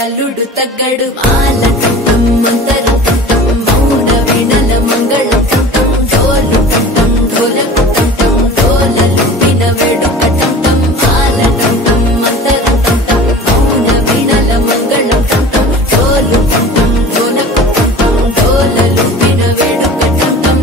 అల్లుడు తగ్గడు మాలకంఠం మంతరకంఠం మౌన వీణల మంగళకంఠం డోలు కంఠం ఢోలకంఠం డోలలు విన వేడుకంఠం మాలకంఠం మంతరకంఠం మౌన వీణల మంగళకంఠం డోలు కంఠం ఢోలకంఠం డోలలు విన వేడుకంఠం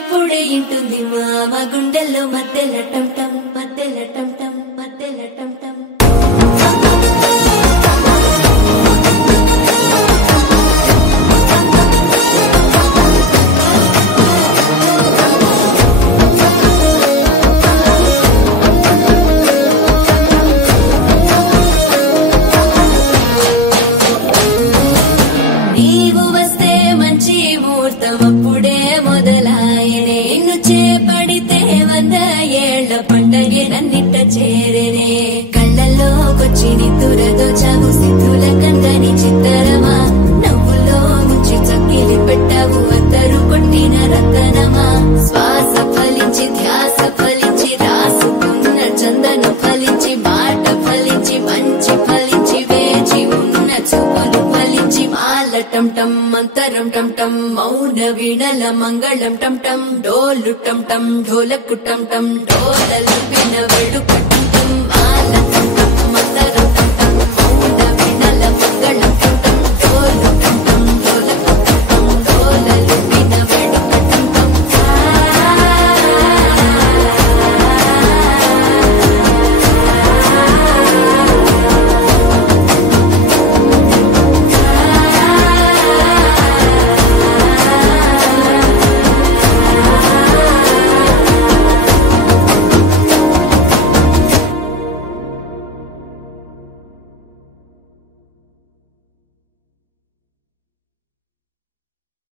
పొడి ఇంటుంది మామ గుండెల్లో మధ్యల టంటం మధ్యల టంటం మధ్యల టంటం నీవు వస్తే మంచి ముహూర్తం అప్పుడే మొదలాయనే నిన్ను చేపడితే 100 ఏళ్ల పండగే నన్నిట్ట చేరేనే కళ్ళల్లోకొచ్చి నిద్దురదోచావు సిద్ధుల కందని చిత్తరమా నవ్వులో ముంచి చక్కిలి పెట్టావు అద్దరు కొట్టిన రతనమా శ్వాస ఫలించి ధ్యాస ఫలించి రాసుకున్న చందను ఫలించి మాట ఫలించి మంచి ఫలించి వేచి ఉన్న చూపులు ఫలించి మాల టంటం మంతరం టంటం మౌన వీణల మంగళం టంటం డోలు టంటం ఢోలకు టంటం డోలలు విన వేడుక టంటం